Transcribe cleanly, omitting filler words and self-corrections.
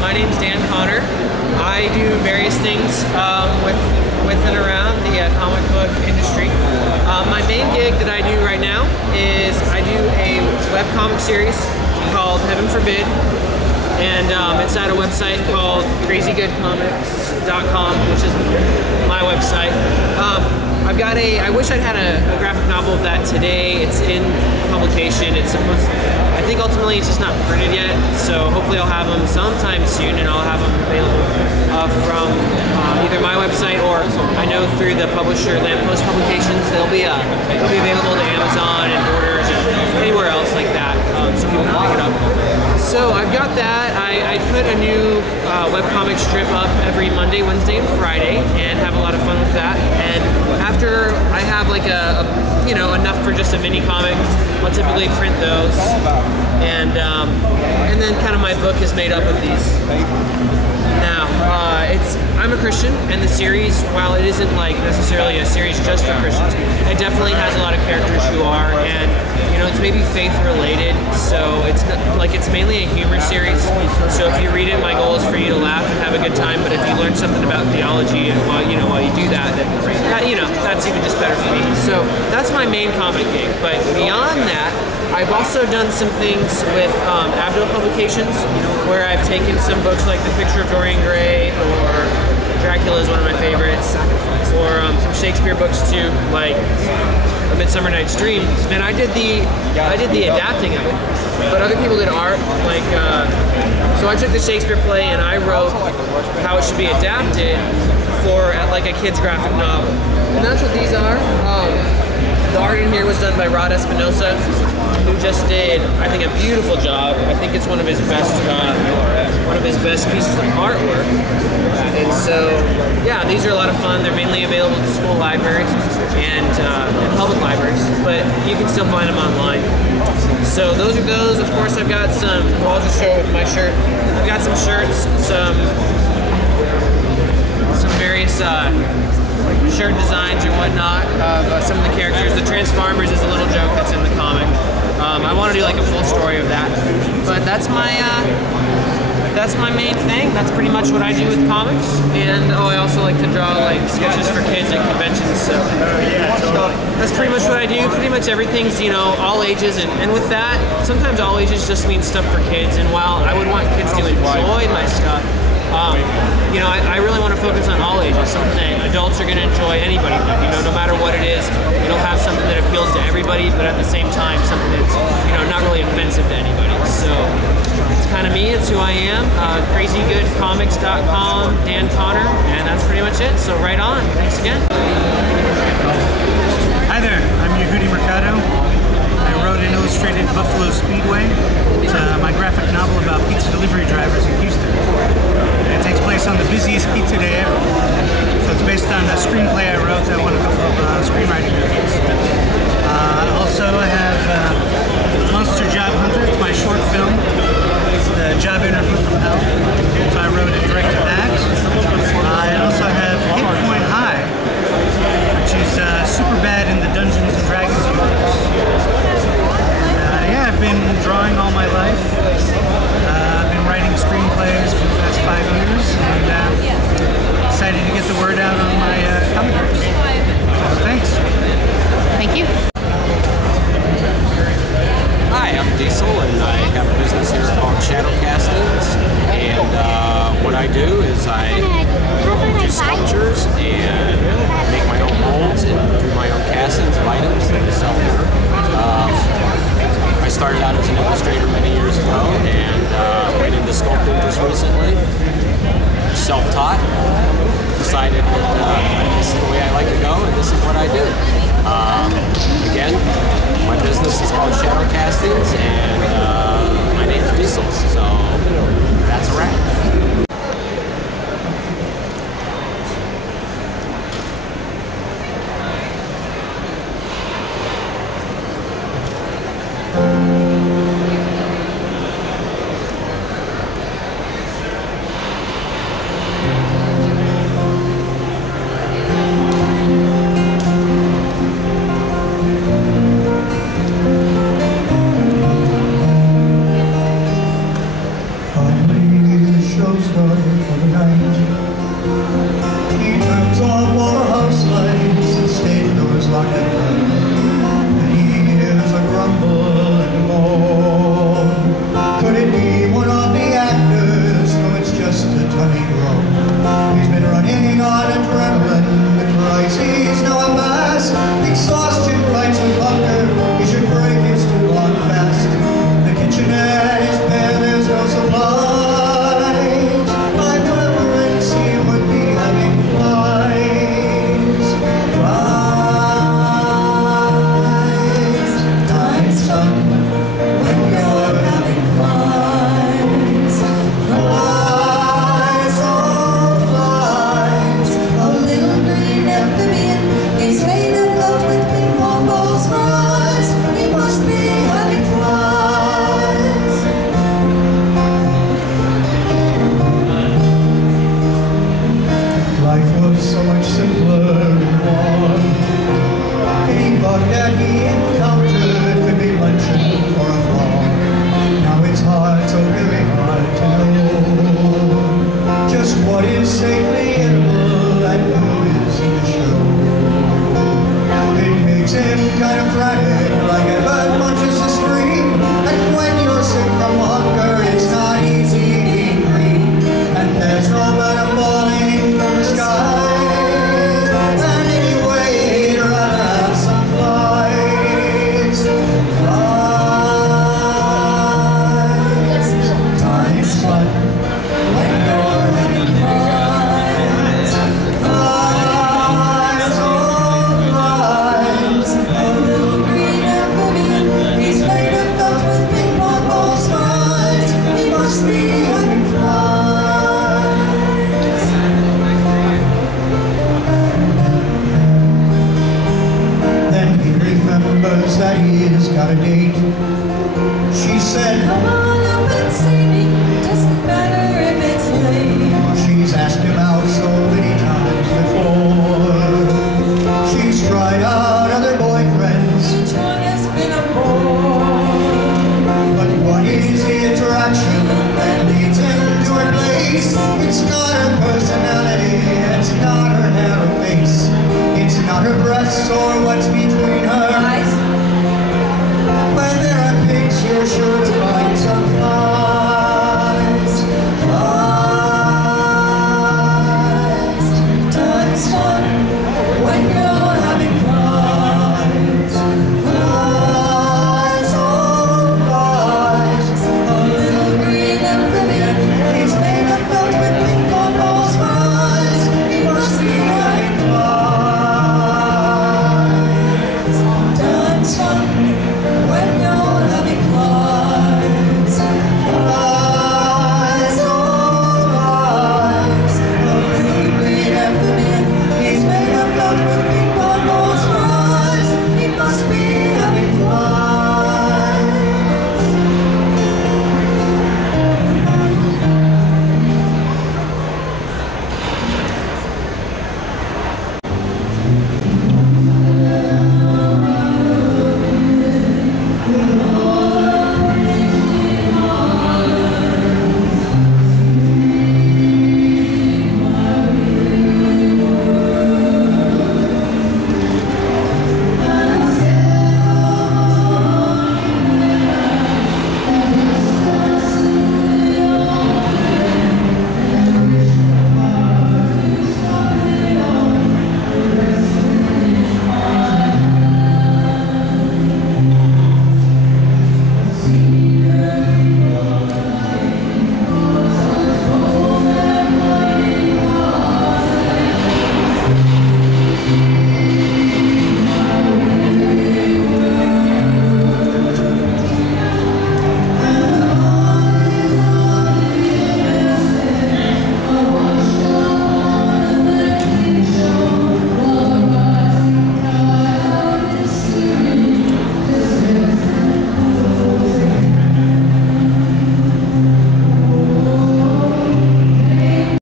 My name's Dan Connor. I do various things with and around the comic book industry. My main gig that I do right now is I do a webcomic series called Heaven Forbid, and it's at a website called crazygoodcomics.com, which is my website. I wish I'd had a graphic novel of that today. It's in publication. It's supposed to, I think ultimately it's just not printed yet, so hopefully I'll have them sometime soon, and I'll have them available from either my website or I know through the publisher Lamppost Publications. They'll be available to Amazon and Borders and anywhere else like that, so people can pick it up. So I've got that. I put a new webcomic strip up every Monday, Wednesday, and Friday, and have a lot of fun with that. And after I have like enough for just a mini comic, I'll typically print those, and then kind of my book is made up of these. Now, I'm a Christian, and the series, while it isn't like necessarily a series just for Christians, it definitely has a lot of characters who are, and it's maybe faith related. So it's not, it's mainly a humor series. So if you read it, my goal is for you to laugh and have a good time. But if you learn something about theology and while you do that, then that's even just better for me. So that's my main comic gig. But beyond that, I've also done some things with A of Publications, where I've taken some books like The Picture of Dorian Gray, or Dracula is one of my favorites, or some Shakespeare books too, like A Midsummer Night's Dream, and I did the adapting of it, but other people did art. So I took the Shakespeare play and I wrote how it should be adapted for like a kid's graphic novel, and that's what these are. The art in here was done by Rod Espinosa, who just did, I think, a beautiful job. I think it's one of his best pieces of artwork. And so, yeah, these are a lot of fun. They're mainly available to school libraries and public libraries, but you can still find them online. So those are those. Of course, I've got some. Well, I'll just show with my shirt. I've got some shirts, some various shirt designs or whatnot of some of the characters. The Transformers is a little joke that's in the comic. I want to do like a full story of that, but that's my main thing. That's pretty much what I do with comics. And I also like to draw like sketches for kids at conventions. So that's pretty much what I do. Pretty much everything's all ages, and with that, sometimes all ages just means stuff for kids. And while I would want kids to enjoy my stuff, I really want to focus on all ages, something that adults are going to enjoy, anybody, no matter what it is. It'll have something that appeals to everybody, but at the same time, something that's, not really offensive to anybody. So it's kind of me, it's who I am. crazygoodcomics.com, Dan Connor, and that's pretty much it. So right on. Thanks again. Hi there, I'm Yehudi Mercado. I wrote and illustrated Buffalo Speedway. It's my graphic novel about pizza delivery drivers in Houston. It takes place on the busiest pizza day ever. So it's based on a screenplay I wrote that won a couple of screenwriting awards. Also, I have Monster Job Hunter. It's my short film. It's the job interview from hell. So I wrote and directed that. I also have Hit Point High, which is super bad in the Dungeons and Dragons universe. I've been drawing all my life. I've been writing screenplays for the past 5 years, and excited to get the word out on my comic books. So thanks. Thank you. Hi, I'm Diesel, and I have a business here called Shadow Castings. And what I do is I do sculptures and make my own molds and do my own castings of items and sell them. I started out as an illustrator many years ago, and went into sculpting just recently. Self-taught. Decided that this is the way I like to go, and this is what I do. Again, my business is called Shadow Castings, and my name's Diesel, so that's a wrap. said,